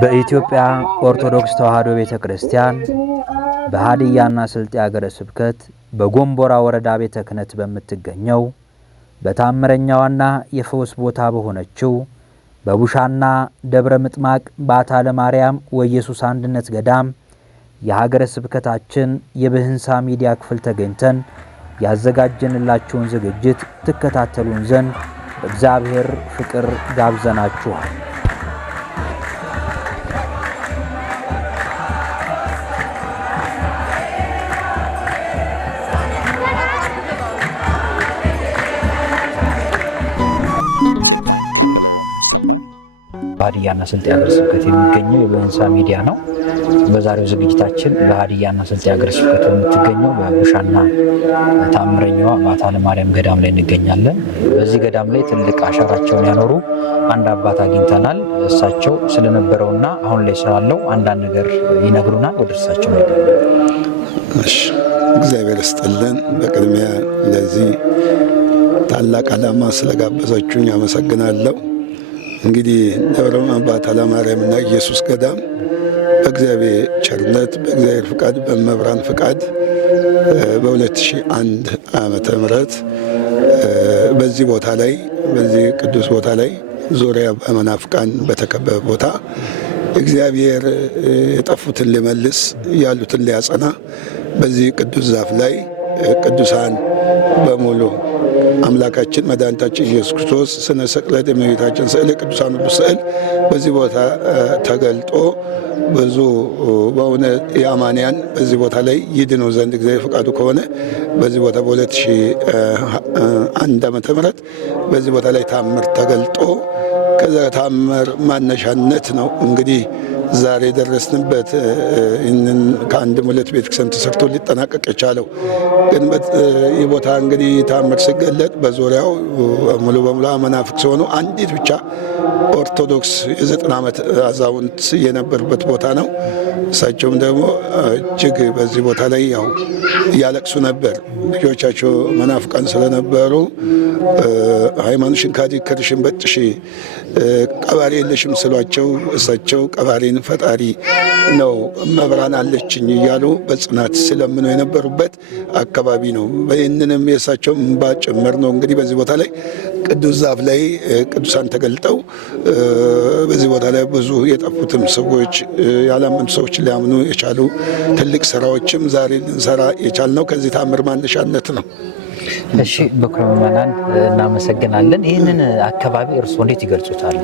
በኢትዮጵያ ኦርቶዶክስ ተዋሕዶ ቤተክርስቲያን በሃዲያና ስልጤ ሀገረ ስብከት በጎንቦራ ወረዳ ቤተ ክህነት በምትገኘው በታምረኛዋና የፈውስ ቦታ በሆነችው በቡሻና ደብረ ምጥማቅ ባታ ለማርያም ወኢየሱስ አንድነት ገዳም የሀገረ ስብከታችን የብህንሳ ሚዲያ ክፍል ተገኝተን ያዘጋጀንላችሁን ዝግጅት ትከታተሉን ዘንድ በእግዚአብሔር ፍቅር ጋብዘናችኋል። በሃዲያና ስልጤ ሀገረ ስብከት የሚገኘው የብህንሳ ሚዲያ ነው። በዛሬው ዝግጅታችን በሃዲያና ስልጤ ሀገረ ስብከት የምትገኘው በቡሻና ታምረኛዋ ባታ ለማርያም ገዳም ላይ እንገኛለን። በዚህ ገዳም ላይ ትልቅ አሻራቸውን ያኖሩ አንድ አባት አግኝተናል። እሳቸው ስለነበረውና አሁን ላይ ስላለው አንዳንድ ነገር ይነግሩናል። ወደ እርሳቸው ነው። እሺ፣ እግዚአብሔር ይስጥልን። በቅድሚያ ለዚህ ታላቅ ዓላማ ስለጋበዛችሁኝ አመሰግናለሁ። እንግዲህ ደብረ ባታ ለማርያም እና ኢየሱስ ገዳም በእግዚአብሔር ቸርነት በእግዚአብሔር ፍቃድ በመብራን ፍቃድ በ2001 ዓመተ ምህረት በዚህ ቦታ ላይ በዚህ ቅዱስ ቦታ ላይ ዙሪያ በመናፍቃን በተከበበ ቦታ እግዚአብሔር የጠፉትን ሊመልስ ያሉትን ሊያጸና በዚህ ቅዱስ ዛፍ ላይ ቅዱሳን በሙሉ አምላካችን መድኃኒታችን ኢየሱስ ክርስቶስ ስነ ስቅለት የእመቤታችን ስዕል የቅዱሳን ሁሉ ስዕል በዚህ ቦታ ተገልጦ ብዙ በእውነት የአማንያን በዚህ ቦታ ላይ ይድኑ ዘንድ እግዚአብሔር ፈቃዱ ከሆነ በዚህ ቦታ በ2001 ዓመተ ምህረት በዚህ ቦታ ላይ ታምር ተገልጦ ከዛ ታምር ማነሻነት ነው እንግዲህ ዛሬ ደረስንበት። ይህንን ከአንድም ሁለት ቤተክርስቲያን ተሰርቶ ሊጠናቀቅ የቻለው ግን ይህ ቦታ እንግዲህ ታምር ሲገለጥ በዙሪያው ሙሉ በሙሉ መናፍቅ ሲሆኑ አንዲት ብቻ ኦርቶዶክስ የ90 ዓመት አዛውንት የነበሩበት ቦታ ነው። እሳቸውም ደግሞ እጅግ በዚህ ቦታ ላይ ያው እያለቅሱ ነበር። ልጆቻቸው መናፍቃን ስለነበሩ ሃይማኖትሽን ካዲ ከርሽን በጥሽ ቀባሪ የለሽም ስሏቸው እሳቸው ቀባሪን ፈጣሪ ነው መብራን አለችኝ እያሉ በጽናት ስለምኑ የነበሩበት አካባቢ ነው። ይህንንም የእሳቸው እንባ ጭምር ነው እንግዲህ በዚህ ቦታ ላይ ቅዱስ ዛፍ ላይ ቅዱሳን ተገልጠው በዚህ ቦታ ላይ ብዙ የጠፉትም ሰዎች ያላመኑ ሰዎች ሊያምኑ የቻሉ ትልቅ ስራዎችም ዛሬ ልንሰራ የቻልነው ከዚህ ታምር ማነሻነት ነው። እሺ፣ በኩረ ምዕመናን እናመሰግናለን። ይህንን አካባቢ እርስዎ እንዴት ይገልጹታል?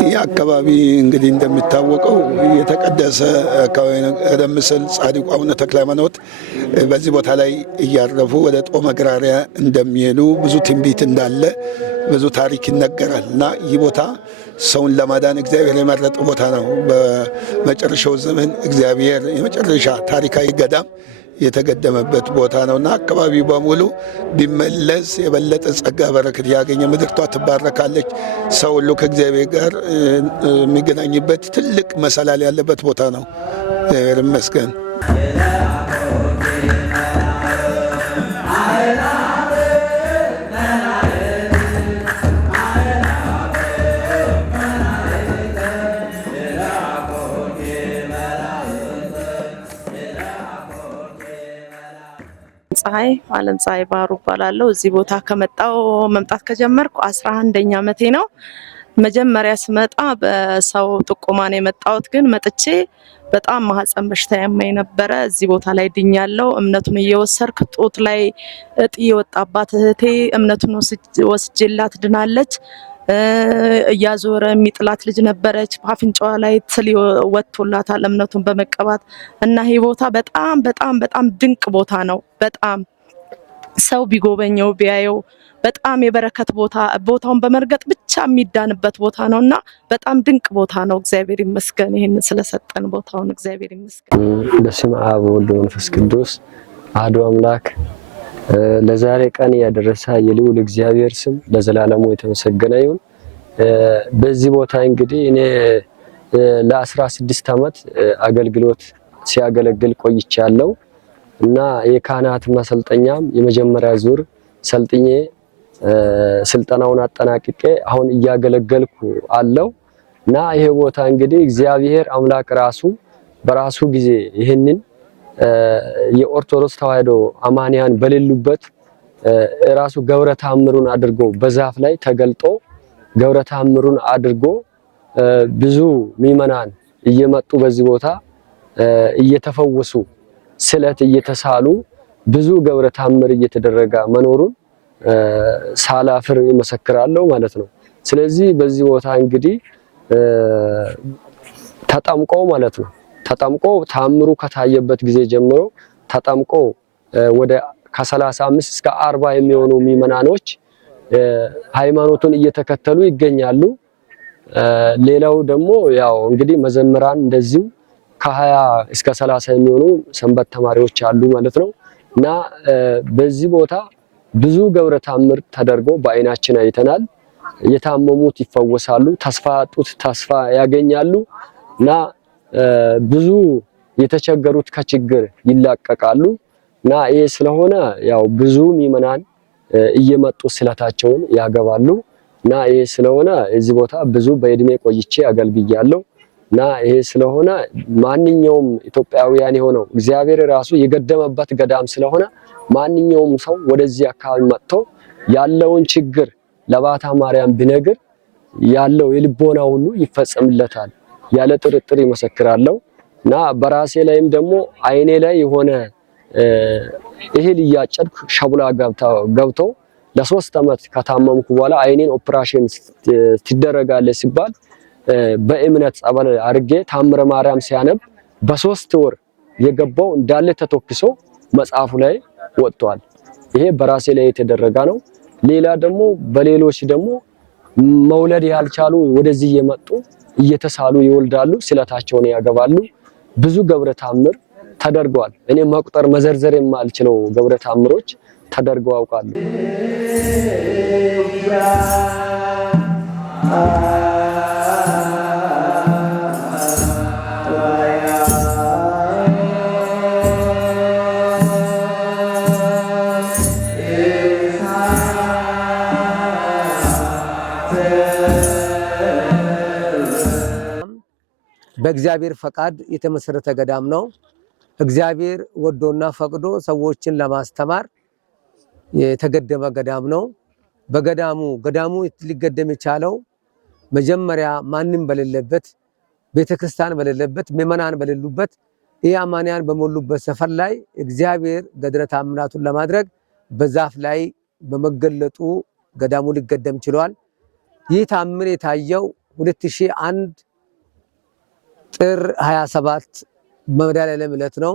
ይህ አካባቢ እንግዲህ እንደሚታወቀው የተቀደሰ አካባቢ ነው። ቀደም ሲል ጻድቁ አቡነ ተክለ ሃይማኖት በዚህ ቦታ ላይ እያረፉ ወደ ጦመ ግራሪያ እንደሚሄዱ ብዙ ትንቢት እንዳለ ብዙ ታሪክ ይነገራል እና ይህ ቦታ ሰውን ለማዳን እግዚአብሔር የመረጠ ቦታ ነው። በመጨረሻው ዘመን እግዚአብሔር የመጨረሻ ታሪካዊ ገዳም የተገደመበት ቦታ ነውና አካባቢው በሙሉ ቢመለስ የበለጠ ጸጋ በረከት ያገኘ ምድርቷ ትባረካለች። ሰው ሁሉ ከእግዚአብሔር ጋር የሚገናኝበት ትልቅ መሰላል ያለበት ቦታ ነው። እግዚአብሔር ይመስገን። ፀሐይ ዓለም ፀሐይ ባህሩ እባላለሁ። እዚህ ቦታ መምጣት ከጀመርኩ 11ኛ ዓመቴ ነው። መጀመሪያ ስመጣ በሰው ጥቆማ ነው የመጣሁት፣ ግን መጥቼ በጣም ማህፀን በሽታ ያመኝ ነበረ። እዚህ ቦታ ላይ ድኛለሁ። እምነቱን እየወሰድኩ ጡት ላይ እጢ የወጣባት እህቴ እምነቱን ወስጄላት ድናለች። እያዞረ የሚጥላት ልጅ ነበረች። በአፍንጫዋ ላይ ትል ወጥቶላታል እምነቱን በመቀባት እና ይሄ ቦታ በጣም በጣም በጣም ድንቅ ቦታ ነው። በጣም ሰው ቢጎበኘው ቢያየው በጣም የበረከት ቦታ፣ ቦታውን በመርገጥ ብቻ የሚዳንበት ቦታ ነው እና በጣም ድንቅ ቦታ ነው። እግዚአብሔር ይመስገን ይሄንን ስለሰጠን ቦታውን እግዚአብሔር ይመስገን። በስመ አብ ወወልድ ወመንፈስ ቅዱስ አሐዱ አምላክ። ለዛሬ ቀን ያደረሰ የልዑል እግዚአብሔር ስም ለዘላለሙ የተመሰገነ ይሁን። በዚህ ቦታ እንግዲህ እኔ ለ16 ዓመት አገልግሎት ሲያገለግል ቆይቻለሁ እና የካህናት ማሰልጠኛም የመጀመሪያ ዙር ሰልጥኜ ስልጠናውን አጠናቅቄ አሁን እያገለገልኩ አለው። እና ይሄ ቦታ እንግዲህ እግዚአብሔር አምላክ ራሱ በራሱ ጊዜ ይህንን የኦርቶዶክስ ተዋሕዶ አማንያን በሌሉበት ራሱ ገብረ ተአምሩን አድርጎ በዛፍ ላይ ተገልጦ ገብረ ተአምሩን አድርጎ ብዙ ምዕመናን እየመጡ በዚህ ቦታ እየተፈወሱ ስለት እየተሳሉ ብዙ ገብረ ተአምር እየተደረገ መኖሩን ሳላፍር ይመሰክራለሁ ማለት ነው። ስለዚህ በዚህ ቦታ እንግዲህ ተጠምቆ ማለት ነው ተጠምቆ ተአምሩ ከታየበት ጊዜ ጀምሮ ተጠምቆ ወደ ከ35 እስከ 40 የሚሆኑ ምዕመናኖች ሃይማኖቱን እየተከተሉ ይገኛሉ። ሌላው ደግሞ ያው እንግዲህ መዘምራን እንደዚሁ ከ20 እስከ 30 የሚሆኑ ሰንበት ተማሪዎች አሉ ማለት ነው። እና በዚህ ቦታ ብዙ ገብረ ተአምር ተደርጎ በአይናችን አይተናል። የታመሙት ይፈወሳሉ፣ ተስፋ ያጡት ተስፋ ያገኛሉ እና ብዙ የተቸገሩት ከችግር ይላቀቃሉ። እና ይሄ ስለሆነ ያው ብዙ ምዕመናን እየመጡ ስለታቸውን ያገባሉ። እና ይሄ ስለሆነ እዚህ ቦታ ብዙ በእድሜ ቆይቼ አገልግያለሁ። እና ይሄ ስለሆነ ማንኛውም ኢትዮጵያውያን የሆነው እግዚአብሔር ራሱ የገደመበት ገዳም ስለሆነ ማንኛውም ሰው ወደዚህ አካባቢ መጥቶ ያለውን ችግር ለባታ ማርያም ቢነግር ያለው የልቦና ሁሉ ይፈጸምለታል ያለ ጥርጥር ይመሰክራለሁ። እና በራሴ ላይም ደግሞ አይኔ ላይ የሆነ እህል እያጨድኩ ሸቡላ ገብቶ ለ3 ዓመት ከታመምኩ በኋላ አይኔን ኦፕሬሽን ትደረጋለች ሲባል በእምነት ጸበል አድርጌ ታምረ ማርያም ሲያነብ በ3 ወር የገባው እንዳለ ተተክሶ መጽሐፉ ላይ ወጥቷል። ይሄ በራሴ ላይ የተደረገ ነው። ሌላ ደግሞ በሌሎች ደግሞ መውለድ ያልቻሉ ወደዚህ እየመጡ እየተሳሉ ይወልዳሉ፣ ስለታቸውን ያገባሉ። ብዙ ገብረ ተአምር ተደርጓል። እኔ መቁጠር መዘርዘር የማልችለው ገብረ ተአምሮች ተደርገው ያውቃሉ። በእግዚአብሔር ፈቃድ የተመሰረተ ገዳም ነው። እግዚአብሔር ወዶና ፈቅዶ ሰዎችን ለማስተማር የተገደመ ገዳም ነው። ገዳሙ ሊገደም የቻለው መጀመሪያ ማንም በሌለበት ቤተክርስቲያን በሌለበት ምዕመናን በሌሉበት ኢአማንያን በሞሉበት ሰፈር ላይ እግዚአብሔር ገድለ ተአምራቱን ለማድረግ በዛፍ ላይ በመገለጡ ገዳሙ ሊገደም ችሏል። ይህ ተአምር የታየው 2001 ጥር 27 መድኃኔዓለም ዕለት ነው።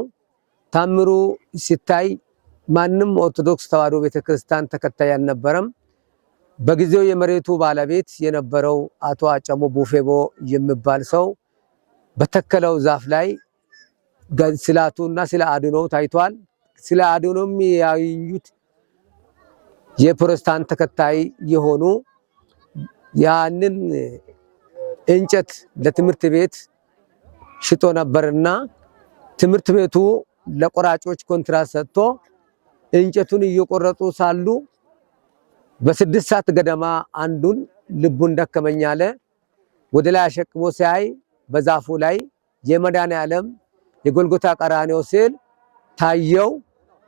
ተአምሩ ሲታይ ማንም ኦርቶዶክስ ተዋሕዶ ቤተክርስቲያን ተከታይ አልነበረም። በጊዜው የመሬቱ ባለቤት የነበረው አቶ አጨሞ ቡፌቦ የሚባል ሰው በተከለው ዛፍ ላይ ስላቱና ስለ አድኖው ታይቷል። ስለ አድኖም ያዩት የፕሮቴስታንት ተከታይ የሆኑ ያንን እንጨት ለትምህርት ቤት ሽጦ ነበርና ትምህርት ቤቱ ለቆራጮች ኮንትራት ሰጥቶ እንጨቱን እየቆረጡ ሳሉ በ6 ሰዓት ገደማ አንዱን ልቡን ደከመኝ አለ። ወደ ላይ አሸቅቦ ሲያይ በዛፉ ላይ የመድኃኔዓለም የጎልጎታ ቀራንዮ ስዕል ታየው።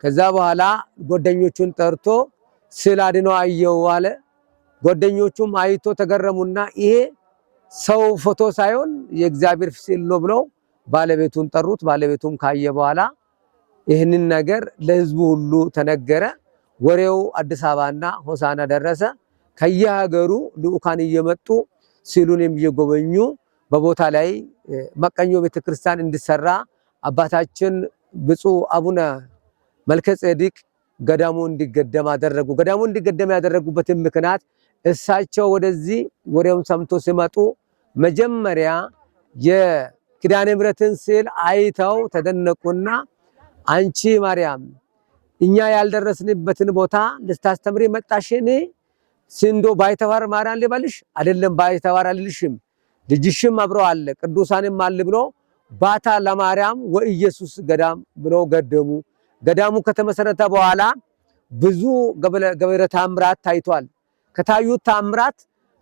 ከዛ በኋላ ጓደኞቹን ጠርቶ ስዕል አድኖ አየው አለ። ጓደኞቹም አይቶ ተገረሙና ይሄ ሰው ፎቶ ሳይሆን የእግዚአብሔር ስዕል ነው ብለው ባለቤቱን ጠሩት። ባለቤቱም ካየ በኋላ ይህንን ነገር ለህዝቡ ሁሉ ተነገረ። ወሬው አዲስ አበባና ሆሳና ደረሰ። ከየሀገሩ ልኡካን እየመጡ ስዕሉን እየጎበኙ በቦታ ላይ መቀኞ ቤተክርስቲያን እንዲሰራ አባታችን ብፁዕ አቡነ መልከጼዴቅ ገዳሙ እንዲገደም አደረጉ። ገዳሙ እንዲገደም ያደረጉበትን ምክንያት እሳቸው ወደዚህ ወሬውን ሰምቶ ሲመጡ መጀመሪያ የኪዳነ ምሕረትን ስዕል አይተው ተደነቁና አንቺ ማርያም እኛ ያልደረስንበትን ቦታ ልታስተምሪ መጣሽን? ሲንዶ ባይተዋር ማርያም ልበልሽ? አይደለም ባይተዋር አልልሽም፣ ልጅሽም አብሮ አለ ቅዱሳንም አለ ብሎ ባታ ለማርያም ወኢየሱስ ገዳም ብሎ ገደሙ። ገዳሙ ከተመሰረተ በኋላ ብዙ ገቢረ ተአምራት ታይቷል። ከታዩት ተአምራት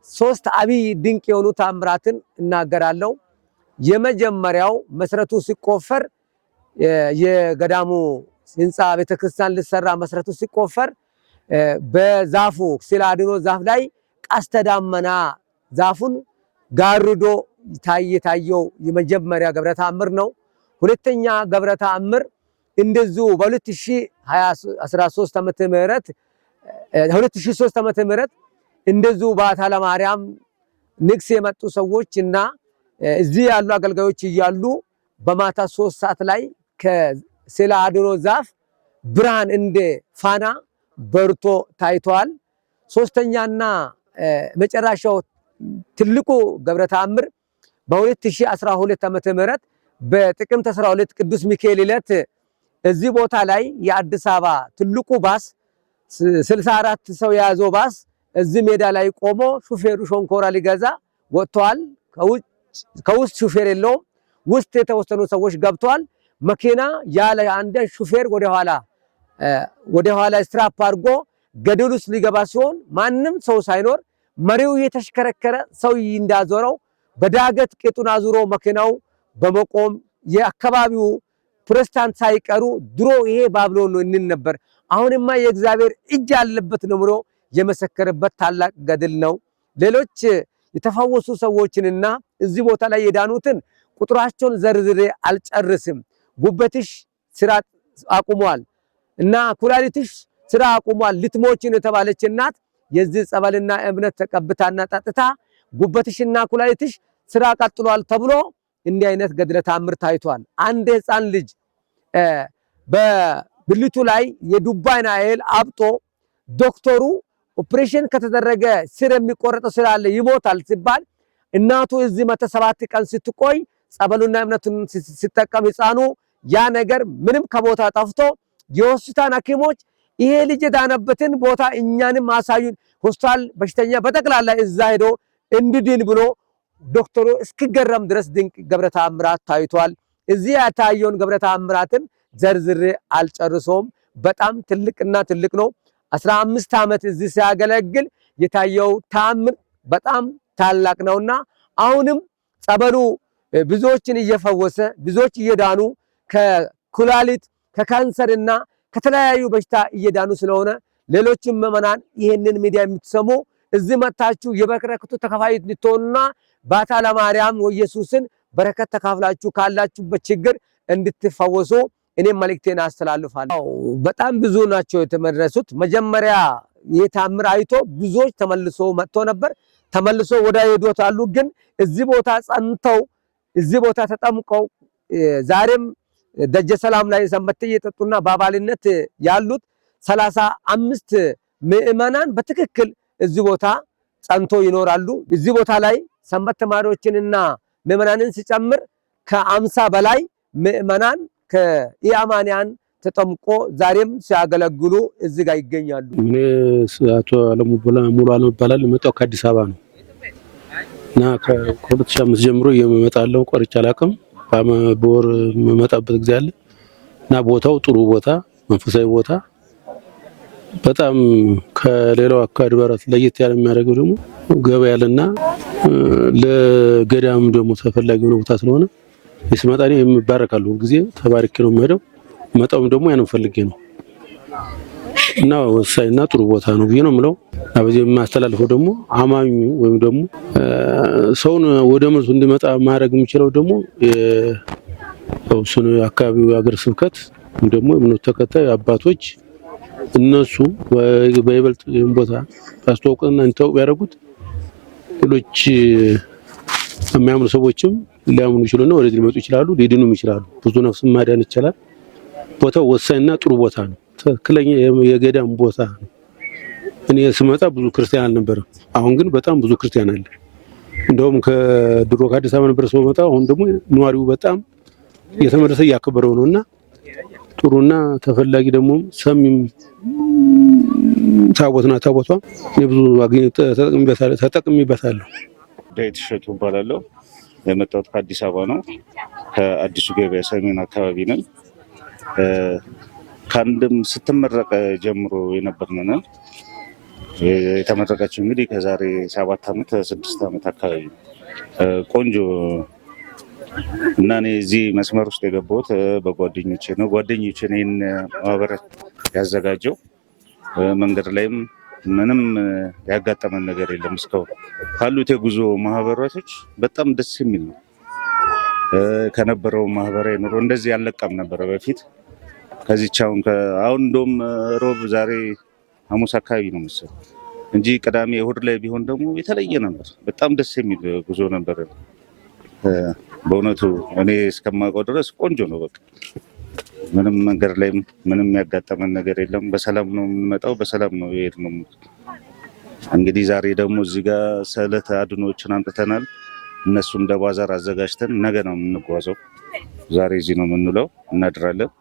ሶስት አብይ ድንቅ የሆኑ ተአምራትን እናገራለሁ። የመጀመሪያው መሰረቱ ሲቆፈር የገዳሙ ህንፃ ቤተክርስቲያን ሊሰራ መሰረቱ ሲቆፈር በዛፉ ሲላድኖ ዛፍ ላይ ቀስተ ደመና ዛፉን ጋርዶ ታየው የመጀመሪያ ገብረ ተአምር ነው። ሁለተኛ ገብረ ተአምር እንደዚሁ በ2013 ዓመተ ምህረት 2003 ዓመተ ምህረት እንደዚሁ ባታ ለማርያም ንግስ የመጡ ሰዎችና እዚህ ያሉ አገልጋዮች እያሉ በማታ 3 ሰዓት ላይ ከሲላድኖ ዛፍ ብርሃን እንደ ፋና በርቶ ታይቷል። ሶስተኛና መጨረሻው ትልቁ ገብረ ተአምር በ2012 ዓመተ ምህረት በጥቅምት 12 ቅዱስ ሚካኤል ዕለት እዚህ ቦታ ላይ የአዲስ አበባ ትልቁ ባስ 64 ሰው የያዘው ባስ እዚህ ሜዳ ላይ ቆሞ ሹፌሩ ሾንኮራ ሊገዛ ወጥቷል። ከውስጥ ሹፌር የለውም። ውስጥ የተወሰኑ ሰዎች ገብቷል። መኪና ያለ አንድ ሹፌር ወደ ኋላ ስትራፕ አድርጎ ገደል ውስጥ ሊገባ ሲሆን ማንም ሰው ሳይኖር መሪው እየተሽከረከረ ሰው እንዳዞረው በዳገት ቄጡን አዙሮ መኪናው በመቆም የአካባቢው ፕሮቴስታንት ሳይቀሩ ድሮ ይሄ ባቢሎን ነው እንል ነበር፣ አሁንማ የእግዚአብሔር እጅ ያለበት ነው ብሎ የመሰከረበት ታላቅ ገድል ነው። ሌሎች የተፈወሱ ሰዎችንና እዚህ ቦታ ላይ የዳኑትን ቁጥራቸውን ዘርዝሬ አልጨርስም። ጉበትሽ ስራ አቁሟል እና ኩላሊትሽ ስራ አቁሟል ልትሞችን የተባለች እናት የዚህ ጸበልና እምነት ተቀብታና ጠጥታ ጉበትሽና ኩላሊትሽ ስራ ቀጥሏል ተብሎ እንዲህ አይነት ገድለ ተአምር ታይቷል። አንድ ህፃን ልጅ በብልቱ ላይ የዱባይና አይል አብጦ ዶክተሩ ኦፕሬሽን ከተደረገ ስር የሚቆረጠው ስላለ ይሞታል ሲባል እናቱ እዚህ መተ 7 ቀን ስትቆይ ጸበሉና እምነቱን ሲጠቀም ህፃኑ ያ ነገር ምንም ከቦታ ጠፍቶ የሆስፒታል ሐኪሞች ይሄ ልጅ የዳነበትን ቦታ እኛንም አሳዩን፣ ሆስፒታል በሽተኛ በጠቅላላ እዛ ሄዶ እንድድን ብሎ ዶክተሩ እስኪገረም ድረስ ድንቅ ገብረ ተአምራት ታይቷል። እዚህ ያታየውን ገብረ ተአምራትን ዘርዝሬ አልጨርሶም። በጣም ትልቅና ትልቅ ነው። 15 ዓመት እዚህ ሲያገለግል የታየው ተአምር በጣም ታላቅ ነውና አሁንም ጸበሉ ብዙዎችን እየፈወሰ ብዙዎች እየዳኑ ከኩላሊት ከካንሰርና ከተለያዩ በሽታ እየዳኑ ስለሆነ ሌሎችም ምዕመናን ይሄንን ሚዲያ የምትሰሙ እዚህ መታችሁ የበረከቱ ተካፋይ እንድትሆኑና ባታ ለማርያም ወኢየሱስን በረከት ተካፍላችሁ ካላችሁበት ችግር እንድትፈወሱ እኔም መልእክቴን አስተላልፋለሁ። በጣም ብዙ ናቸው የተመረሱት። መጀመሪያ የታምር አይቶ ብዙዎች ተመልሶ መጥቶ ነበር። ተመልሶ ወደ ሄዶት አሉ። ግን እዚህ ቦታ ጸንተው እዚህ ቦታ ተጠምቀው ዛሬም ደጀ ሰላም ላይ ሰንበት እየጠጡና በአባልነት ያሉት 35 ምዕመናን በትክክል እዚህ ቦታ ጸንቶ ይኖራሉ። እዚህ ቦታ ላይ ሰንበት ተማሪዎችንና ምዕመናንን ሲጨምር ከ50 በላይ ምዕመናን ከኢአማንያን ተጠምቆ ዛሬም ሲያገለግሉ እዚህ ጋር ይገኛሉ። እኔ አቶ አለሙ ሙሉ አለም ይባላል። መጣው ከአዲስ አበባ ነው እና ከ2005 ጀምሮ የመጣለው ቆርጬ አላውቅም። በወር የምመጣበት ጊዜ አለ እና ቦታው ጥሩ ቦታ መንፈሳዊ ቦታ በጣም ከሌላው አካባቢ ለየት ያለ የሚያደርገው ደግሞ ገበያ ያለና ለገዳም ደግሞ ተፈላጊ የሆነ ቦታ ስለሆነ ይስመጣኔ የምባረካሉ ጊዜ ተባርኬ ነው የምሄደው። መጣውም ደግሞ ያንን ፈልጌ ነው እና ወሳኝና ጥሩ ቦታ ነው ብዬ ነው የምለው። አበዚህ የማስተላልፈው ደግሞ አማኙ ወይም ደግሞ ሰውን ወደ መልሱ እንዲመጣ ማድረግ የሚችለው ደግሞ የውስኑ አካባቢው ሀገረ ስብከት ደግሞ እምነት ተከታይ አባቶች እነሱ በይበልጥ ቦታ አስተዋውቀውና እንታውቁ ያደረጉት ሌሎች የሚያምኑ ሰዎችም ሊያምኑ ይችላሉ፣ ወደዚህ ሊመጡ ይችላሉ፣ ሊድኑም ይችላሉ። ብዙ ነፍስ ማዳን ይችላል። ቦታው ወሳኝና ጥሩ ቦታ ነው። ትክክለኛ የገዳም ቦታ ነው። እኔ ስመጣ ብዙ ክርስቲያን አልነበረም። አሁን ግን በጣም ብዙ ክርስቲያን አለ። እንደውም ከድሮ ከአዲስ አበባ ነበር ሰው መጣ። አሁን ደግሞ ነዋሪው በጣም እየተመለሰ እያከበረው ነውና ጥሩና ተፈላጊ ደግሞ ሰሚም ታቦትና ታቦቷ የብዙ ተጠቅሜበታለሁ። ዳዊት እሸቱ እባላለሁ። የመጣሁት ከአዲስ አበባ ነው። ከአዲሱ ገበያ ሰሜን አካባቢ ነን። ከአንድም ስትመረቀ ጀምሮ የነበርን ነን። የተመረቀችው እንግዲህ ከዛሬ 7 ዓመት 6 ዓመት አካባቢ ቆንጆ እና እኔ እዚህ መስመር ውስጥ የገባሁት በጓደኞቼ ነው። ጓደኞቼን ይህን ማህበር ያዘጋጀው መንገድ ላይም ምንም ያጋጠመን ነገር የለም። እስካሁን ካሉት የጉዞ ማህበራቶች በጣም ደስ የሚል ነው። ከነበረው ማህበራዊ ኑሮ እንደዚህ ያለቀም ነበረ በፊት ከዚች አሁን እንደውም ሮብ ዛሬ ሐሙስ አካባቢ ነው መሰለኝ እንጂ ቅዳሜ እሑድ ላይ ቢሆን ደግሞ የተለየ ነበር። በጣም ደስ የሚል ጉዞ ነበር። በእውነቱ እኔ እስከማውቀው ድረስ ቆንጆ ነው። በቃ ምንም መንገድ ላይ ምንም ያጋጠመን ነገር የለም። በሰላም ነው የምንመጣው፣ በሰላም ነው የሄድነው። እንግዲህ ዛሬ ደግሞ እዚህ ጋር ስዕለት አድኖዎችን አምጥተናል። እነሱም ለባዛር አዘጋጅተን ነገ ነው የምንጓዘው። ዛሬ እዚህ ነው የምንውለው፣ እናድራለን።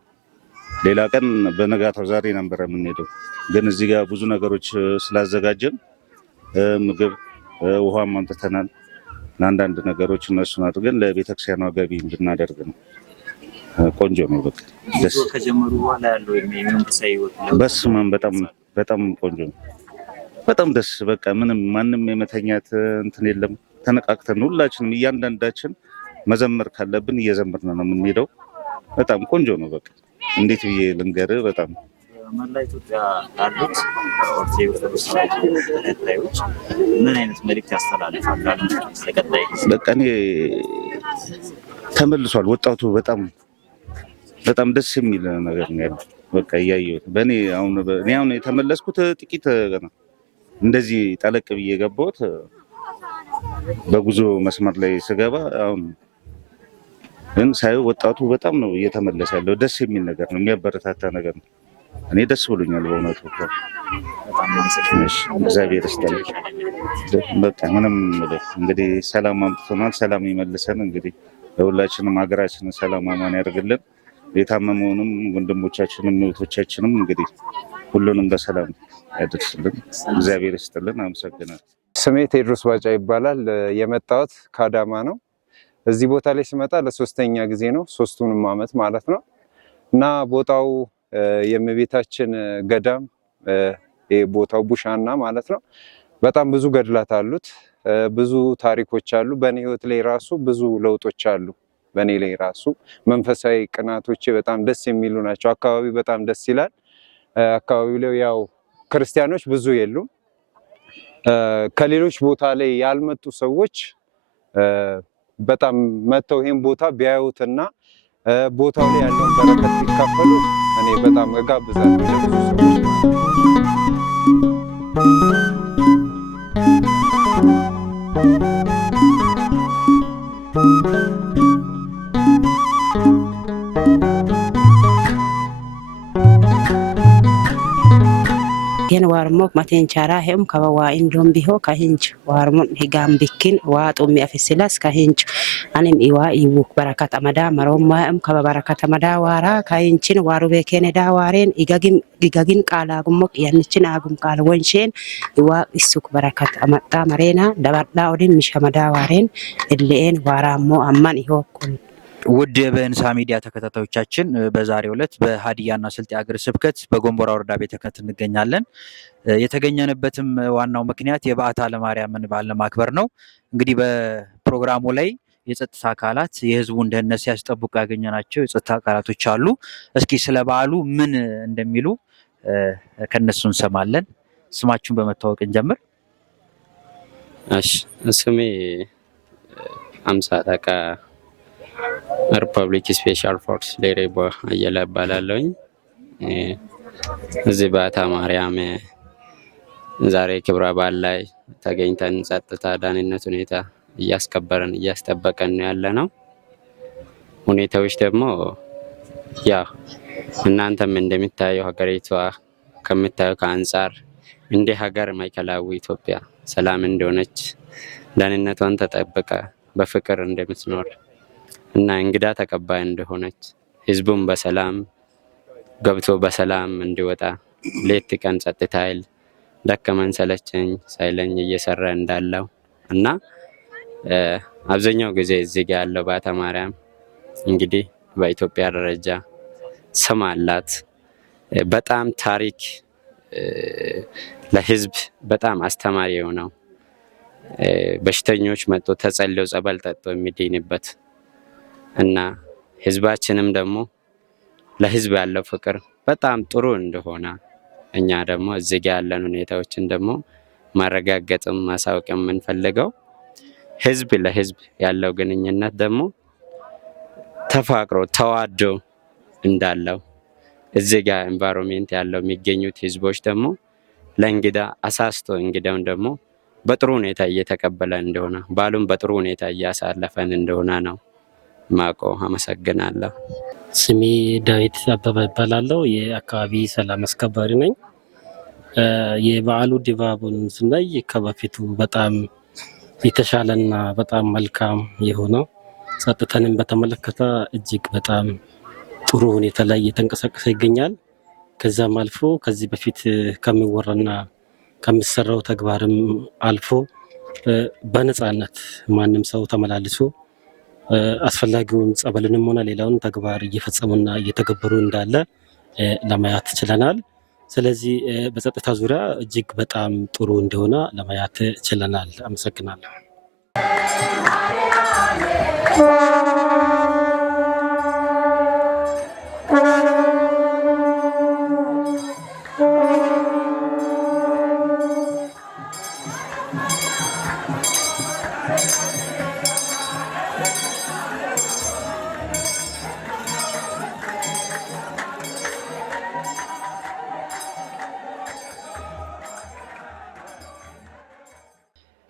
ሌላ ቀን በነጋታው ዛሬ ነበር የምንሄደው፣ ግን እዚህ ጋር ብዙ ነገሮች ስላዘጋጀን ምግብ ውሃም አምጥተናል። ለአንዳንድ ነገሮች እነሱን አድርገን ለቤተክርስቲያኗ ገቢ እንድናደርግ ነው። ቆንጆ ነው። በቃ ደስ ከጀመሩ በኋላ ያለው የመንፈሳዊ ህይወት በስማም በጣም ቆንጆ ነው። በጣም ደስ በቃ ምንም ማንም የመተኛት እንትን የለም። ተነቃቅተን ሁላችንም እያንዳንዳችን መዘመር ካለብን እየዘመርን ነው የምንሄደው። በጣም ቆንጆ ነው። በቃ እንዴት ብዬ ልንገርህ፣ በጣም መላ ኢትዮጵያ ያሉት ኦርቶዶክስ ተከታዮች ምን አይነት መልዕክት ያስተላልፋሉ? ለቀጣይ በቃ እኔ ተመልሷል ወጣቱ በጣም ደስ የሚል ነገር ነው ያለው። በቃ እያየሁት እኔ አሁን የተመለስኩት ጥቂት ነው እንደዚህ ጠለቅ ብዬ የገባሁት በጉዞ መስመር ላይ ስገባ አሁን ግን ሳይው ወጣቱ በጣም ነው እየተመለሰ ያለው። ደስ የሚል ነገር ነው፣ የሚያበረታታ ነገር ነው። እኔ ደስ ብሎኛል በእውነቱ። እግዚአብሔር ይስጥልኝ። በቃ ምንም እንግዲህ ሰላም አምጥቶናል፣ ሰላም ይመልሰን። እንግዲህ ለሁላችንም ሀገራችንን ሰላም አማን ያደርግልን። የታመመውንም ወንድሞቻችንም እህቶቻችንም እንግዲህ ሁሉንም በሰላም ያደርስልን። እግዚአብሔር ይስጥልን። አመሰግናለሁ። ስሜ ቴዎድሮስ ባጫ ይባላል። የመጣሁት ከአዳማ ነው። እዚህ ቦታ ላይ ስመጣ ለሶስተኛ ጊዜ ነው፣ ሶስቱንም ዓመት ማለት ነው። እና ቦታው የእመቤታችን ገዳም ቦታው ቡሻና ማለት ነው። በጣም ብዙ ገድላት አሉት፣ ብዙ ታሪኮች አሉ። በእኔ ህይወት ላይ ራሱ ብዙ ለውጦች አሉ። በእኔ ላይ ራሱ መንፈሳዊ ቅናቶቼ በጣም ደስ የሚሉ ናቸው። አካባቢው በጣም ደስ ይላል። አካባቢው ላይ ያው ክርስቲያኖች ብዙ የሉም። ከሌሎች ቦታ ላይ ያልመጡ ሰዎች በጣም መጥተው ይሄን ቦታ ቢያዩትና ቦታው ላይ ያለውን በረከት ሲካፈሉ እኔ በጣም እጋብዛለሁ ለብዙ ሰዎች። gen warmok maten cara hem kawa indom biho kahinch warmon higam bikin wa tumi afisilas kahinch anim iwa ibu barakat amada maroma em kawa barakat amada wara kahinchin waru bekene da waren igagin qala gumok yanichin agum qala wonshen iwa isuk barakat amatta marena dabada odin mishamada waren ellen waramo amman ihokun ውድ የበእንሳ ሚዲያ ተከታታዮቻችን በዛሬው ዕለት በሀዲያና ስልጤ ሀገረ ስብከት በጎንቦራ ወረዳ ቤተ ክህነት እንገኛለን። የተገኘንበትም ዋናው ምክንያት የበዓታ ለማርያምን በዓል ለማክበር ነው። እንግዲህ በፕሮግራሙ ላይ የጸጥታ አካላት የህዝቡን ደህንነት ሲያስጠብቁ ያገኘናቸው የጸጥታ አካላቶች አሉ። እስኪ ስለ በዓሉ ምን እንደሚሉ ከነሱ እንሰማለን። ስማችሁን በመታወቅ እንጀምር። እሺ፣ ስሜ አምሳ አለቃ ሪፐብሊክ ስፔሻል ፎርስ ሌሬቦ አየለ እባላለሁኝ። እዚህ በዓታ ማርያም ዛሬ ክብረ በዓል ላይ ተገኝተን ጸጥታ ደህንነት ሁኔታ እያስከበረን እያስጠበቀን ነው ያለ ነው። ሁኔታዎች ደግሞ ያው እናንተም እንደሚታየው ሀገሪቷ ከምታየው ከአንጻር እንደ ሀገር ማዕከላዊ ኢትዮጵያ ሰላም እንደሆነች ደህንነቷን ተጠብቃ በፍቅር እንደምትኖር እና እንግዳ ተቀባይ እንደሆነች ህዝቡም በሰላም ገብቶ በሰላም እንዲወጣ ሌት ቀን ጸጥታ ኃይል ደከመን ሰለቸኝ ሳይለኝ እየሰራ እንዳለው እና አብዛኛው ጊዜ እዚህ ጋር ያለው በዓታ ማርያም እንግዲህ በኢትዮጵያ ደረጃ ስም አላት። በጣም ታሪክ ለህዝብ በጣም አስተማሪ የሆነው በሽተኞች መጥቶ ተጸልዮ ጸበል ጠጥቶ የሚድንበት እና ህዝባችንም ደግሞ ለህዝብ ያለው ፍቅር በጣም ጥሩ እንደሆነ እኛ ደግሞ እዚህ ጋር ያለን ሁኔታዎችን ደግሞ ማረጋገጥም ማሳወቅም የምንፈልገው ህዝብ ለህዝብ ያለው ግንኙነት ደግሞ ተፋቅሮ ተዋዶ እንዳለው እዚህ ጋር ኤንቫይሮንመንት ያለው የሚገኙት ህዝቦች ደግሞ ለእንግዳ አሳስቶ እንግዳውን ደግሞ በጥሩ ሁኔታ እየተቀበለ እንደሆነ ባሉን በጥሩ ሁኔታ እያሳለፈን እንደሆነ ነው ማቆ። አመሰግናለሁ። ስሜ ዳዊት አበበ ይባላለሁ። የአካባቢ ሰላም አስከባሪ ነኝ። የበዓሉ ድባቡን ስናይ ከበፊቱ በጣም የተሻለና በጣም መልካም የሆነው ጸጥታንም በተመለከተ እጅግ በጣም ጥሩ ሁኔታ ላይ እየተንቀሳቀሰ ይገኛል። ከዛም አልፎ ከዚህ በፊት ከሚወራና ከሚሰራው ተግባርም አልፎ በነፃነት ማንም ሰው ተመላልሶ አስፈላጊውን ጸበልንም ሆነ ሌላውን ተግባር እየፈጸሙና እየተገበሩ እንዳለ ለማየት ችለናል። ስለዚህ በጸጥታ ዙሪያ እጅግ በጣም ጥሩ እንደሆነ ለማየት ችለናል። አመሰግናለሁ።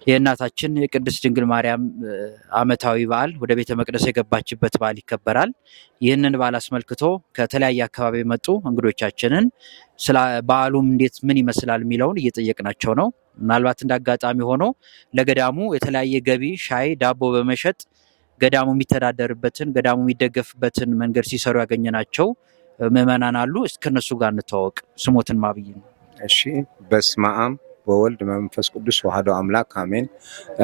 የእናታችን የቅድስት ድንግል ማርያም ዓመታዊ በዓል ወደ ቤተ መቅደስ የገባችበት በዓል ይከበራል። ይህንን በዓል አስመልክቶ ከተለያየ አካባቢ የመጡ እንግዶቻችንን ስለ በዓሉም እንዴት ምን ይመስላል የሚለውን እየጠየቅናቸው ነው። ምናልባት እንደ አጋጣሚ ሆኖ ለገዳሙ የተለያየ ገቢ ሻይ፣ ዳቦ በመሸጥ ገዳሙ የሚተዳደርበትን ገዳሙ የሚደገፍበትን መንገድ ሲሰሩ ያገኘናቸው ምዕመናን አሉ። እስከነሱ ጋር እንተዋወቅ። ስሞትን ማብይ ነው። እሺ፣ በስመ አብ በወልድ መንፈስ ቅዱስ ዋህዶ አምላክ አሜን።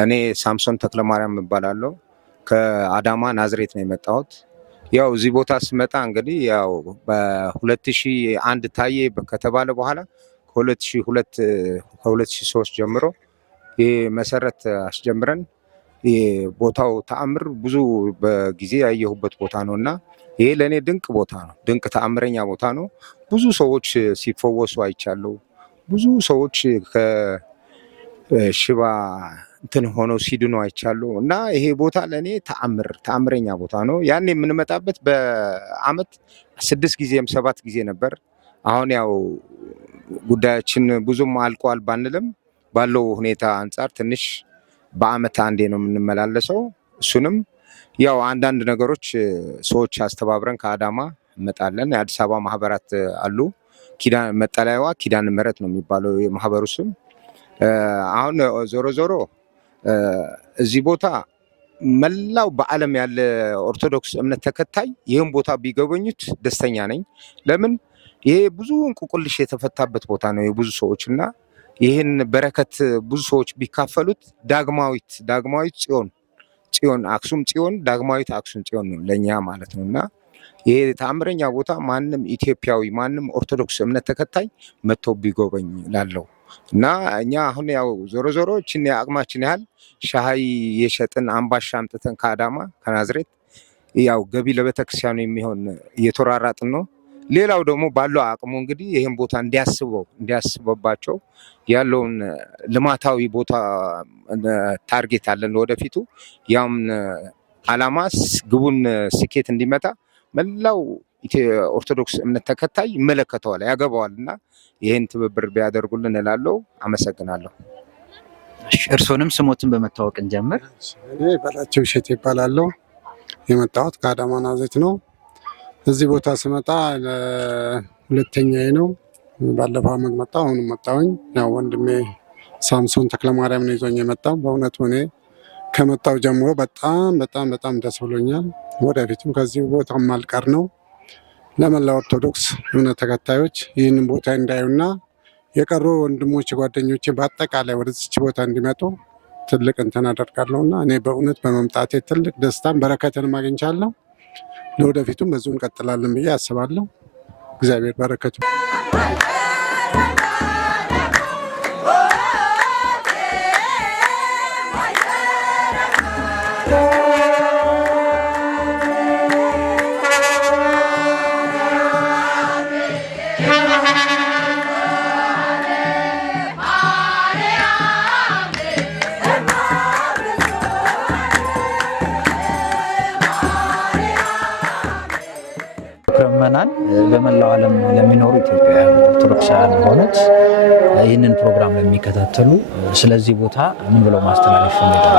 እኔ ሳምሶን ተክለማርያም እባላለሁ። ከአዳማ ናዝሬት ነው የመጣሁት። ያው እዚህ ቦታ ስመጣ እንግዲህ ያው በ2001 ታዬ ከተባለ በኋላ ከ2003 ጀምሮ ይህ መሰረት አስጀምረን ቦታው ተአምር ብዙ በጊዜ ያየሁበት ቦታ ነው እና ይሄ ለእኔ ድንቅ ቦታ ነው። ድንቅ ተአምረኛ ቦታ ነው። ብዙ ሰዎች ሲፈወሱ አይቻለሁ። ብዙ ሰዎች ከሽባ እንትን ሆነው ሲድኑ አይቻለሁ እና ይሄ ቦታ ለእኔ ተአምረኛ ቦታ ነው። ያን የምንመጣበት በአመት 6 ጊዜም 7 ጊዜ ነበር። አሁን ያው ጉዳያችን ብዙም አልቋል ባንልም ባለው ሁኔታ አንጻር ትንሽ በአመት አንዴ ነው የምንመላለሰው። እሱንም ያው አንዳንድ ነገሮች ሰዎች አስተባብረን ከአዳማ እንመጣለን። የአዲስ አበባ ማህበራት አሉ። መጠለያዋ ኪዳነ ምህረት ነው የሚባለው የማህበሩ ስም። አሁን ዞሮ ዞሮ እዚህ ቦታ መላው በዓለም ያለ ኦርቶዶክስ እምነት ተከታይ ይህን ቦታ ቢጎበኙት ደስተኛ ነኝ። ለምን ይሄ ብዙ እንቁቅልሽ የተፈታበት ቦታ ነው የብዙ ሰዎች እና ይህን በረከት ብዙ ሰዎች ቢካፈሉት ዳግማዊት ጽዮን አክሱም ጽዮን ዳግማዊት አክሱም ጽዮን ነው ለእኛ ማለት ነው እና ይሄ ተአምረኛ ቦታ ማንም ኢትዮጵያዊ ማንም ኦርቶዶክስ እምነት ተከታይ መጥቶ ቢጎበኝ ላለው እና እኛ አሁን ያው ዞሮ ዞሮ እችን የአቅማችን ያህል ሻይ የሸጥን አምባሻ አምጥተን ከአዳማ ከናዝሬት ያው ገቢ ለቤተክርስቲያኑ የሚሆን እየተራራጥን ነው። ሌላው ደግሞ ባለው አቅሙ እንግዲህ ይህን ቦታ እንዲያስበባቸው ያለውን ልማታዊ ቦታ ታርጌት አለን ወደፊቱ። ያም አላማ ግቡን ስኬት እንዲመጣ መላው ኦርቶዶክስ እምነት ተከታይ ይመለከተዋል፣ ያገባዋል እና ይህን ትብብር ቢያደርጉልን እላለሁ። አመሰግናለሁ። እርሶንም ስሞትን በመታወቅ እንጀምር። እኔ በላቸው እሸት ይባላለሁ። የመጣሁት ከአዳማ ናዝሬት ነው። እዚህ ቦታ ስመጣ ሁለተኛዬ ነው። ባለፈው ዓመት መጣሁ፣ አሁንም መጣሁኝ። ያው ወንድሜ ሳምሶን ተክለማርያም ነው ይዞኝ የመጣው። በእውነቱ እኔ ከመጣው ጀምሮ በጣም ደስ ብሎኛል። ወደፊትም ከዚህ ቦታ ማልቀር ነው። ለመላ ኦርቶዶክስ እምነት ተከታዮች ይህንን ቦታ እንዳዩና የቀሩ ወንድሞች ጓደኞቼ በአጠቃላይ ወደዚች ቦታ እንዲመጡ ትልቅ እንትን አደርጋለሁና እኔ በእውነት በመምጣቴ ትልቅ ደስታን በረከትን አግኝቻለሁ። ለወደፊቱም በዚሁ እንቀጥላለን ብዬ አስባለሁ። እግዚአብሔር በረከቱ ምዕመናን በመላው ዓለም ለሚኖሩ ኢትዮጵያውያን ኦርቶዶክሳውያን ሆኑት ይህንን ፕሮግራም ለሚከታተሉ ስለዚህ ቦታ ምን ብለው ማስተላለፍ ይፈልጋሉ?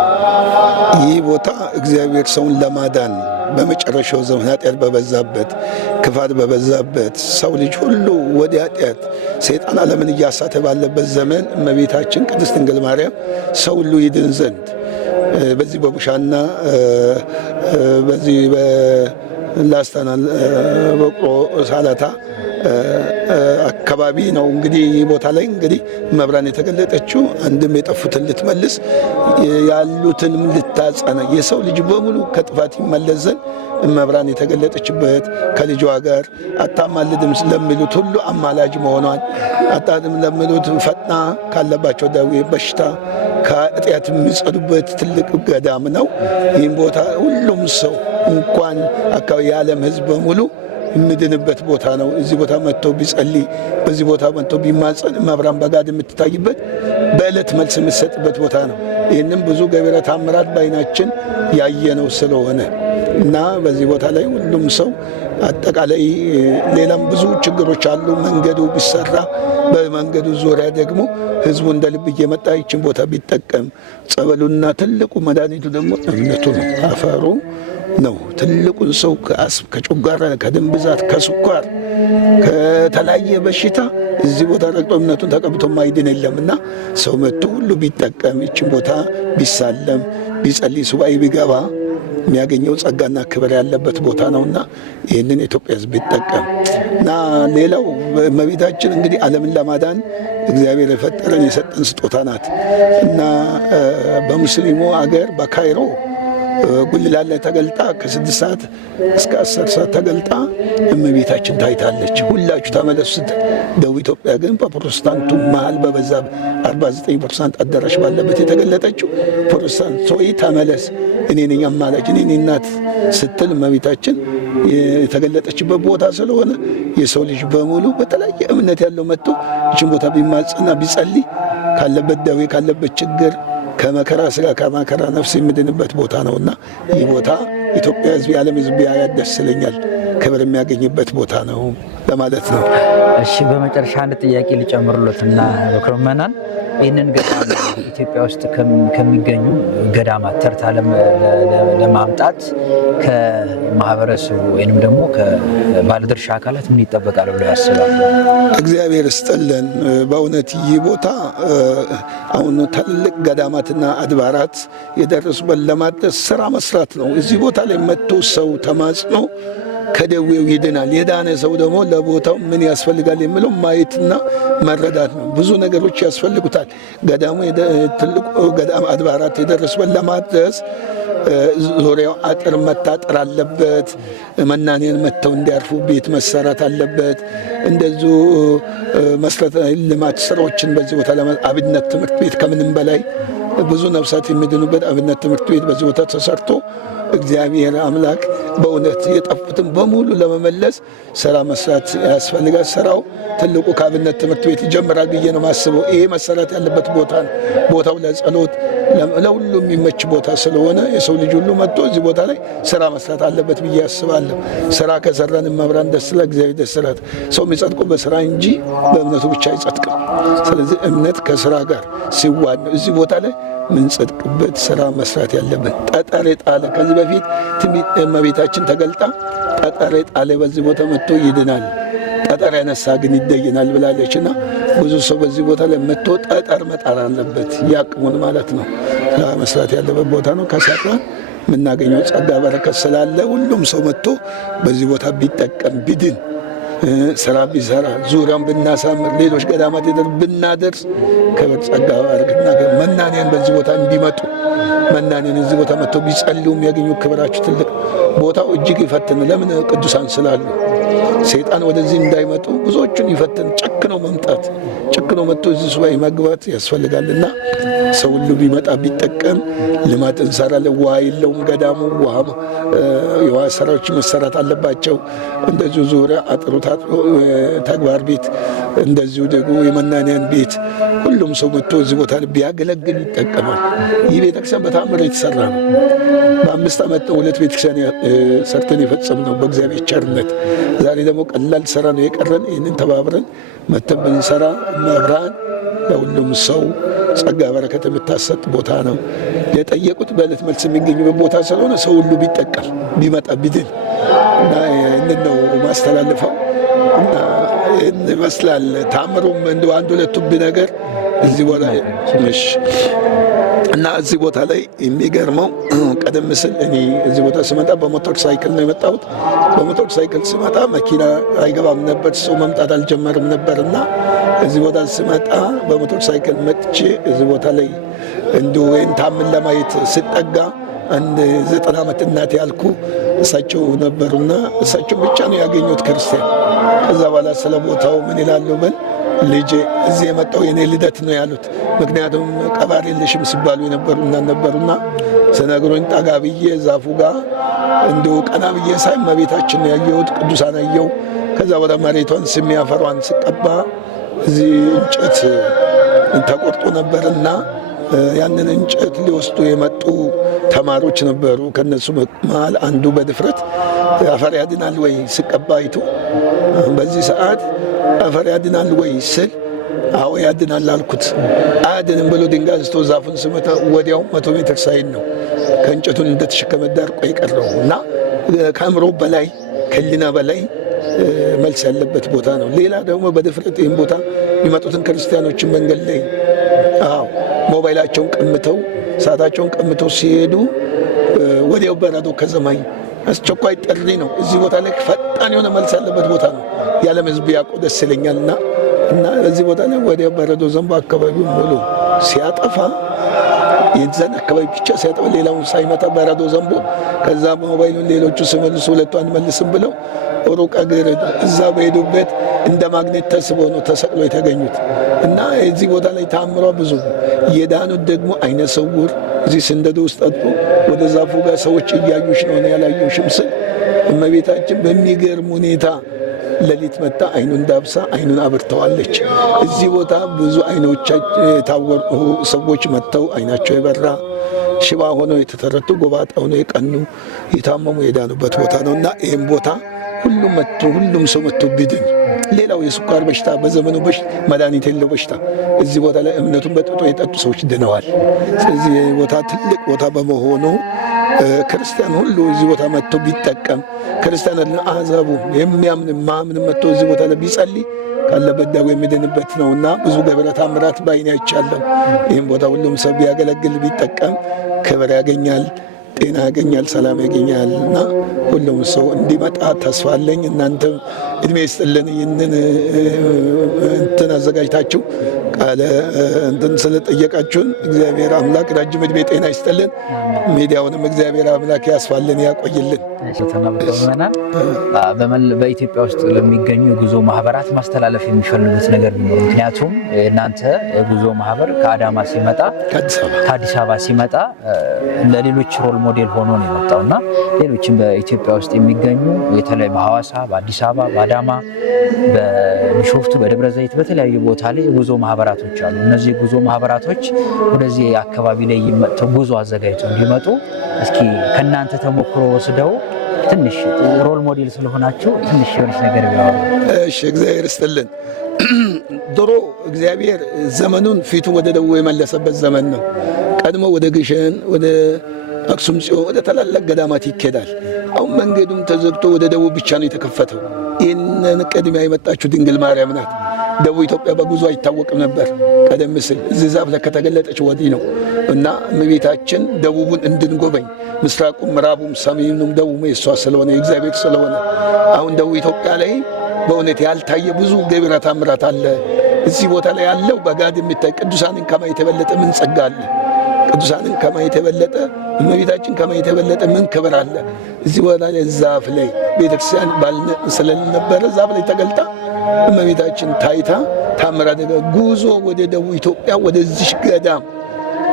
ይህ ቦታ እግዚአብሔር ሰውን ለማዳን በመጨረሻው ዘመን ኃጢአት በበዛበት ክፋት በበዛበት ሰው ልጅ ሁሉ ወደ ኃጢአት ሰይጣን ዓለምን እያሳተ ባለበት ዘመን እመቤታችን ቅድስት ድንግል ማርያም ሰው ሁሉ ይድን ዘንድ በዚህ በቡሻና በዚህ ላስታና በቆ ሳላታ አካባቢ ነው እንግዲህ ቦታ ላይ እንግዲህ መብራን የተገለጠችው አንድም የጠፉትን ልትመልስ ያሉትንም ልታጸና የሰው ልጅ በሙሉ ከጥፋት ይመለስ ዘንድ መብራን የተገለጠችበት ከልጇ ጋር አታማልድም ለሚሉት ሁሉ አማላጅ መሆኗን አጣድም ለሚሉት ፈጥና ካለባቸው ደዌ በሽታ ከኃጢአት የሚጸዱበት ትልቅ ገዳም ነው። ይህም ቦታ ሁሉም ሰው እንኳን አካባቢ የዓለም ሕዝብ በሙሉ የሚድንበት ቦታ ነው። እዚህ ቦታ መጥቶ ቢጸልይ በዚህ ቦታ መጥቶ ቢማጸን መብራን በጋድ የምትታይበት በዕለት መልስ የምትሰጥበት ቦታ ነው። ይህንም ብዙ ገቢረ ተአምራት በዓይናችን ያየነው ስለሆነ እና በዚህ ቦታ ላይ ሁሉም ሰው አጠቃላይ ሌላም ብዙ ችግሮች አሉ። መንገዱ ቢሰራ በመንገዱ ዙሪያ ደግሞ ህዝቡ እንደ ልብ እየመጣ ይችን ቦታ ቢጠቀም ጸበሉና ትልቁ መድኃኒቱ ደግሞ እምነቱ ነው። አፈሩ ነው ትልቁን ሰው ከጨጓራ ከደም ብዛት ከስኳር ከተለያየ በሽታ እዚህ ቦታ ረግጦ እምነቱን ተቀብቶ ማይድን የለምና ሰው መጥቶ ሁሉ ቢጠቀም ይችን ቦታ ቢሳለም ቢጸልይ ሱባኤ ቢገባ የሚያገኘው ጸጋና ክብር ያለበት ቦታ ነውና ይህንን የኢትዮጵያ ሕዝብ ቢጠቀም እና ሌላው እመቤታችን እንግዲህ ዓለምን ለማዳን እግዚአብሔር የፈጠረን የሰጠን ስጦታ ናት እና በሙስሊሙ አገር በካይሮ ጉልላት ላይ ተገልጣ ከ6 ሰዓት እስከ 10 ሰዓት ተገልጣ እመቤታችን ታይታለች። ሁላችሁ ተመለሱ ስትል ደቡብ ኢትዮጵያ ግን በፕሮቴስታንቱ መሀል በበዛ 49% አዳራሽ ባለበት የተገለጠችው ፕሮቴስታንት ሆይ ተመለስ እኔ ነኝ አማላጅ እኔ ነኝ እናት ስትል እመቤታችን የተገለጠችበት ቦታ ስለሆነ የሰው ልጅ በሙሉ በተለያየ እምነት ያለው መጥቶ ይህችን ቦታ ቢማጽና ቢጸልይ ካለበት ደዌ ካለበት ችግር ከመከራ ስጋ ከመከራ ነፍስ የሚድንበት ቦታ ነውና ይህ ቦታ ኢትዮጵያ ሕዝብ የዓለም ሕዝብ ያደስ ይለኛል ክብር የሚያገኝበት ቦታ ነው ለማለት ነው። እሺ በመጨረሻ አንድ ጥያቄ ልጨምርሎትና ምዕመናን ይህንን ገዳም ኢትዮጵያ ውስጥ ከሚገኙ ገዳማት ተርታ ለማምጣት ከማህበረሰቡ ወይንም ደግሞ ከባለድርሻ አካላት ምን ይጠበቃል ብለው ያስባሉ? እግዚአብሔር ይስጥልን። በእውነት ይህ ቦታ አሁን ትልቅ ገዳማትና አድባራት የደረሱበት ለማድረስ ስራ መስራት ነው። እዚህ ቦታ ላይ መጥቶ ሰው ተማጽኖ ከደዌው ይድናል። የዳነ ሰው ደግሞ ለቦታው ምን ያስፈልጋል የሚለው ማየትና መረዳት ነው። ብዙ ነገሮች ያስፈልጉታል። ገዳሙ ትልቁ ገዳም አድባራት የደረሱበት ለማድረስ ዙሪያው አጥር መታጠር አለበት። መናንያን መጥተው እንዲያርፉ ቤት መሰራት አለበት። እንደዚሁ መሰረተ ልማት ስራዎችን በዚህ ቦታ አብነት ትምህርት ቤት ከምንም በላይ ብዙ ነፍሳት የሚድኑበት አብነት ትምህርት ቤት በዚህ ቦታ ተሰርቶ እግዚአብሔር አምላክ በእውነት የጠፉትን በሙሉ ለመመለስ ስራ መስራት ያስፈልጋል። ስራው ትልቁ ከአብነት ትምህርት ቤት ይጀምራል ብዬ ነው ማስበው። ይሄ መሰራት ያለበት ቦታ ነው። ቦታው ለጸሎት ለሁሉ የሚመች ቦታ ስለሆነ የሰው ልጅ ሁሉ መጥቶ እዚህ ቦታ ላይ ስራ መስራት አለበት ብዬ አስባለሁ። ስራ ከሰራን መብራን ደስ ይላል፣ እግዚአብሔር ደስ ይላል። ሰው የሚጸድቀው በስራ እንጂ በእምነቱ ብቻ አይጸድቅም። ስለዚህ እምነት ከስራ ጋር ሲዋድ ነው እዚህ ቦታ ላይ ምንጸድቅበት ስራ መስራት ያለበት። ጠጠር የጣለ ከዚህ በፊት እመቤታችን ተገልጣ ጠጠር የጣለ በዚህ ቦታ መጥቶ ይድናል፣ ጠጠር ያነሳ ግን ይደይናል ብላለችና ብዙ ሰው በዚህ ቦታ ላይ መጥቶ ጠጠር መጣር አለበት፣ ያቅሙን ማለት ነው። ስራ መስራት ያለበት ቦታ ነው። ከሰራ የምናገኘው ጸጋ በረከት ስላለ ሁሉም ሰው መጥቶ በዚህ ቦታ ቢጠቀም ቢድን ስራ ቢሰራ ዙሪያውን ብናሳምር ሌሎች ገዳማት ሄደን ብናደርስ ክብር ጸጋ ባርክና መናንያን በዚህ ቦታ እንዲመጡ መናንያን እዚህ ቦታ መጥተው ቢጸልዩ የሚያገኙ ክብራችሁ ትልቅ። ቦታው እጅግ ይፈትን። ለምን? ቅዱሳን ስላሉ። ሰይጣን ወደዚህ እንዳይመጡ ብዙዎቹን ይፈትን። ጨክነው መምጣት ጨክነው መጥቶ እዚህ ሱባኤ መግባት ያስፈልጋልና ሰው ሁሉ ቢመጣ ቢጠቀም ልማት እንሰራለን። ውሃ የለውም ገዳሙ። የውሃ ስራዎች መሰራት አለባቸው። እንደዚሁ ዙሪያ አጥሩ ተግባር ቤት፣ እንደዚሁ ደግሞ የመናንያን ቤት ሁሉም ሰው መጥቶ እዚህ ቦታ ቢያገለግል ይጠቀማል። ይህ ቤተክርስቲያን በተአምር የተሰራ ነው። በ5 ዓመት ነው 2 ቤተክርስቲያን ሰርተን የፈጸምነው በእግዚአብሔር ቸርነት። ዛሬ ደግሞ ቀላል ስራ ነው የቀረን። ይህንን ተባብረን መተን ብንሰራ መብራን ለሁሉም ሰው ጸጋ በረከት የምታሰጥ ቦታ ነው። የጠየቁት በዕለት መልስ የሚገኝበት ቦታ ስለሆነ ሰው ሁሉ ቢጠቀም ቢመጣ ቢድን እና ይህንን ነው ማስተላልፈው እና ይህን ይመስላል። ታምሩም እንደው አንድ ሁለቱም ነገር እዚህ ቦታ እና እዚህ ቦታ ላይ የሚገርመው ቀደም ሲል እኔ እዚህ ቦታ ስመጣ በሞተር ሳይክል ነው የመጣሁት። በሞተር ሳይክል ስመጣ መኪና አይገባም ነበር፣ ሰው መምጣት አልጀመርም ነበር እና እዚህ ቦታ ስመጣ በሞተር ሳይክል መጥቼ እዚህ ቦታ ላይ እንዲሁ ወይም ታምን ለማየት ስጠጋ አንድ 90 ዓመት እናት ያልኩ እሳቸው ነበሩና እሳቸው ብቻ ነው ያገኙት ክርስቲያን። ከዛ በኋላ ስለ ቦታው ምን ይላሉ ብል ልጄ እዚህ የመጣው የኔ ልደት ነው ያሉት። ምክንያቱም ቀባሪ የለሽም ሲባሉ ነበሩና ስነግሮኝ ጠጋ ብዬ ዛፉ ጋር እንዲሁ ቀና ብዬ ሳይ እመቤታችን ነው ያየሁት፣ ቅዱሳን አየሁ። ከዛ ወደ መሬቷን ስሜ አፈሯን ስቀባ እዚህ እንጨት ተቆርጦ ነበርና ያንን እንጨት ሊወስዱ የመጡ ተማሪዎች ነበሩ። ከነሱ መሃል አንዱ በድፍረት አፈር ያድናል ወይ ስቀባ አይቶ በዚህ ሰዓት አፈር ያድናል ወይ ስል አዎ ያድናል አልኩት። አያድንም ብሎ ድንጋይ አንስቶ ዛፉን ስመታ ወዲያው 100 ሜትር ሳይል ነው ከእንጨቱን እንደተሸከመ ዳርቆ የቀረው እና ከአእምሮ በላይ ከሊና በላይ መልስ ያለበት ቦታ ነው። ሌላ ደግሞ በድፍረት ይህን ቦታ የሚመጡትን ክርስቲያኖችን መንገድ ላይ ሞባይላቸውን ቀምተው ሰዓታቸውን ቀምተው ሲሄዱ ወዲያው በረዶ ከሰማይ አስቸኳይ ጥሪ ነው። እዚህ ቦታ ላይ ፈጣን የሆነ መልስ ያለበት ቦታ ነው። ያለም ሕዝብ ያውቁ ደስ ይለኛልና እና እዚህ ቦታ ላይ ወዲያው በረዶ ዘንቦ አካባቢውን ሙሉ ሲያጠፋ የዛን አካባቢ ብቻ ሲያጠፋ ሌላውን ሳይመታ በረዶ ዘንቦ ከዛ ሞባይሉን ሌሎቹ ሲመልሱ ሁለቱ አንመልስም ብለው ሩቅ አገር እዛ በሄዱበት እንደ ማግኔት ተስቦ ነው ተሰቅሎ የተገኙት እና እዚህ ቦታ ላይ ታምሯ ብዙ የዳኑት ደግሞ አይነ ስውር እዚህ ስንደዶ ውስጥ አጥቶ ወደ ዛፉ ጋር ሰዎች እያዩሽ ነው ያላዩሽም ስል እመቤታችን በሚገርም ሁኔታ ሌሊት መጣ አይኑን ዳብሳ አይኑን አብርተዋለች። እዚህ ቦታ ብዙ አይኖች የታወሩ ሰዎች መጥተው አይናቸው የበራ ሽባ ሆነው የተተረቱ ጎባጣ ሆነው የቀኑ የታመሙ የዳኑበት ቦታ ነውና ይህም ቦታ ሁሉም ሰው መጥቶ ቢድን። ሌላው የስኳር በሽታ በዘመኑ መድኃኒት የለው በሽታ እዚህ ቦታ ላይ እምነቱን በጥጦ የጠጡ ሰዎች ድነዋል። ስለዚህ ቦታ ትልቅ ቦታ በመሆኑ ክርስቲያን ሁሉ እዚህ ቦታ መጥቶ ቢጠቀም ክርስቲያን አሕዛቡ የሚያምን ማምን መጥቶ እዚህ ቦታ ላይ ቢጸልይ ካለበት ደዌ የሚድንበት ነውና ብዙ ገቢረ ተአምራት በዓይኔ አይቻለሁ። ይህም ቦታ ሁሉም ሰው ቢያገለግል ቢጠቀም ክብር ያገኛል፣ ጤና ያገኛል፣ ሰላም ያገኛል እና ሁሉም ሰው እንዲመጣ ተስፋ አለኝ። እናንተም እድሜ ይስጥልን። ይህንን እንትን አዘጋጅታችሁ ቃለ እንትን ስለጠየቃችሁን እግዚአብሔር አምላክ ረጅም እድሜ ጤና ይስጥልን። ሚዲያውንም እግዚአብሔር አምላክ ያስፋልን ያቆይልን። በኢትዮጵያ ውስጥ ለሚገኙ የጉዞ ማህበራት ማስተላለፍ የሚፈልጉት ነገር ቢኖር፣ ምክንያቱም እናንተ የጉዞ ማህበር ከአዳማ ሲመጣ ከአዲስ አበባ ሲመጣ ለሌሎች ሮል ሞዴል ሆኖ ነው የመጣው እና ሌሎችም በኢትዮጵያ ውስጥ የሚገኙ የተለያዩ በሐዋሳ፣ በአዲስ አበባ፣ በአዳማ፣ በቢሾፍቱ፣ በደብረ ዘይት በተለያዩ ቦታ ላይ የጉዞ ማህበራቶች አሉ። እነዚህ የጉዞ ማህበራቶች ወደዚህ አካባቢ ላይ መጥተው ጉዞ አዘጋጅተው እንዲመጡ እስኪ ከእናንተ ተሞክሮ ወስደው ትንሽ ሮል ሞዴል ስለሆናችሁ ትንሽ የሆነች ነገር ቢያወሩ። እሺ፣ እግዚአብሔር ይስጥልን። ድሮ እግዚአብሔር ዘመኑን ፊቱን ወደ ደቡብ የመለሰበት ዘመን ነው። ቀድሞ ወደ ግሸን፣ ወደ አክሱም ጽዮን፣ ወደ ታላላቅ ገዳማት ይኬዳል። አሁን መንገዱም ተዘግቶ ወደ ደቡብ ብቻ ነው የተከፈተው። ይህንን ቅድሚያ የመጣችው ድንግል ማርያም ናት። ደቡብ ኢትዮጵያ በጉዞ አይታወቅም ነበር ቀደም ሲል። እዚህ ዛፍ ላይ ከተገለጠች ወዲህ ነው እና እመቤታችን ደቡቡን እንድንጎበኝ ምስራቁም፣ ምዕራቡም፣ ሰሜኑም ደቡብ የእሷ ስለሆነ የእግዚአብሔር ስለሆነ አሁን ደቡብ ኢትዮጵያ ላይ በእውነት ያልታየ ብዙ ገቢረ ተአምራት አለ። እዚህ ቦታ ላይ ያለው በጋድ የሚታይ ቅዱሳንን ከማየት የበለጠ ምን ጸጋ አለ? ቅዱሳንን ከማየት የበለጠ እመቤታችን ከማየት የበለጠ ምን ክብር አለ? እዚህ ቦታ ላይ ዛፍ ላይ ቤተክርስቲያን ስለነበረ ዛፍ ላይ ተገልጣ እመቤታችን ታይታ ታምራ ጉዞ ወደ ደቡብ ኢትዮጵያ ወደዚህ ገዳም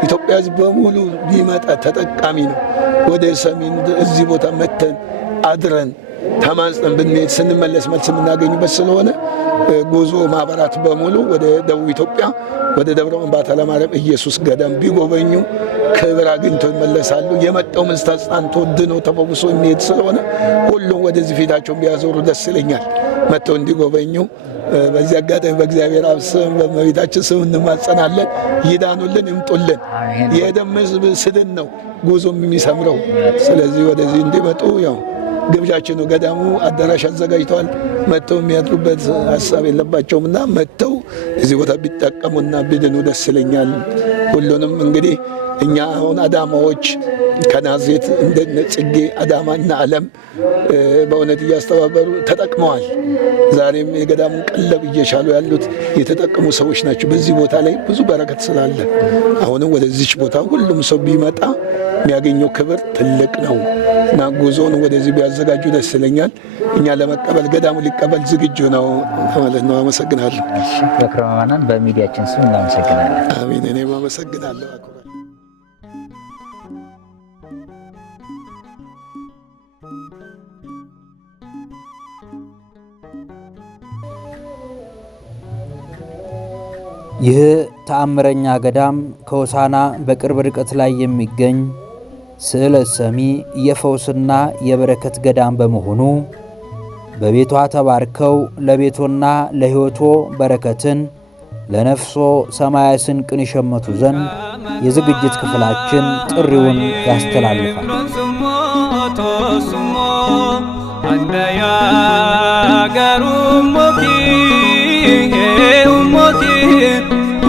ኢትዮጵያ ሕዝብ በሙሉ ቢመጣ ተጠቃሚ ነው። ወደ ሰሜን እዚህ ቦታ መተን አድረን ተማጽነን ብንሄድ ስንመለስ መልስ የምናገኝበት ስለሆነ ጉዞ ማህበራት በሙሉ ወደ ደቡብ ኢትዮጵያ ወደ ደብረ ባታ ለማርያም ኢየሱስ ገዳም ቢጎበኙ ክብር አግኝተው ይመለሳሉ። የመጣው ተጽናንቶ ድኖ ተፈውሶ የሚሄድ ስለሆነ ሁሉም ወደዚህ ፊታቸውን ቢያዞሩ ደስ ይለኛል፣ መጥተው እንዲጎበኙ። በዚህ አጋጣሚ በእግዚአብሔር አብ ስም በእመቤታችን ስም እንማጸናለን። ይዳኑልን፣ ይምጡልን። የደም ስድን ነው ጉዞም የሚሰምረው። ስለዚህ ወደዚህ እንዲመጡ ያው ግብዣችን ነው። ገዳሙ አዳራሽ አዘጋጅተዋል። መጥተው የሚያድሩበት ሀሳብ የለባቸውም እና መጥተው እዚህ ቦታ ቢጠቀሙና ቢድኑ ደስ ይለኛል። ሁሉንም እንግዲህ እኛ አሁን አዳማዎች ከናዝሬት እንደነ ጽጌ አዳማና ዓለም በእውነት እያስተባበሩ ተጠቅመዋል። ዛሬም የገዳሙን ቀለብ እየቻሉ ያሉት የተጠቀሙ ሰዎች ናቸው። በዚህ ቦታ ላይ ብዙ በረከት ስላለ አሁንም ወደዚች ቦታ ሁሉም ሰው ቢመጣ የሚያገኘው ክብር ትልቅ ነው እና ጉዞውን ወደዚህ ቢያዘጋጁ ደስ ይለኛል። እኛ ለመቀበል ገዳሙ ሊቀበል ዝግጁ ነው ማለት ነው። አመሰግናለሁ። በክረማናን በሚዲያችን ስም እናመሰግናለን። አሜን። እኔም አመሰግናለሁ። ይህ ተአምረኛ ገዳም ከሆሳና በቅርብ ርቀት ላይ የሚገኝ ስዕለት ሰሚ የፈውስና የበረከት ገዳም በመሆኑ በቤቷ ተባርከው ለቤቶና ለሕይወቶ በረከትን ለነፍሶ ሰማያዊ ስንቅን ይሸመቱ ዘንድ የዝግጅት ክፍላችን ጥሪውን ያስተላልፋል።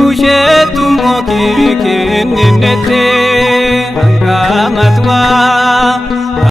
Ushetu moki kinninete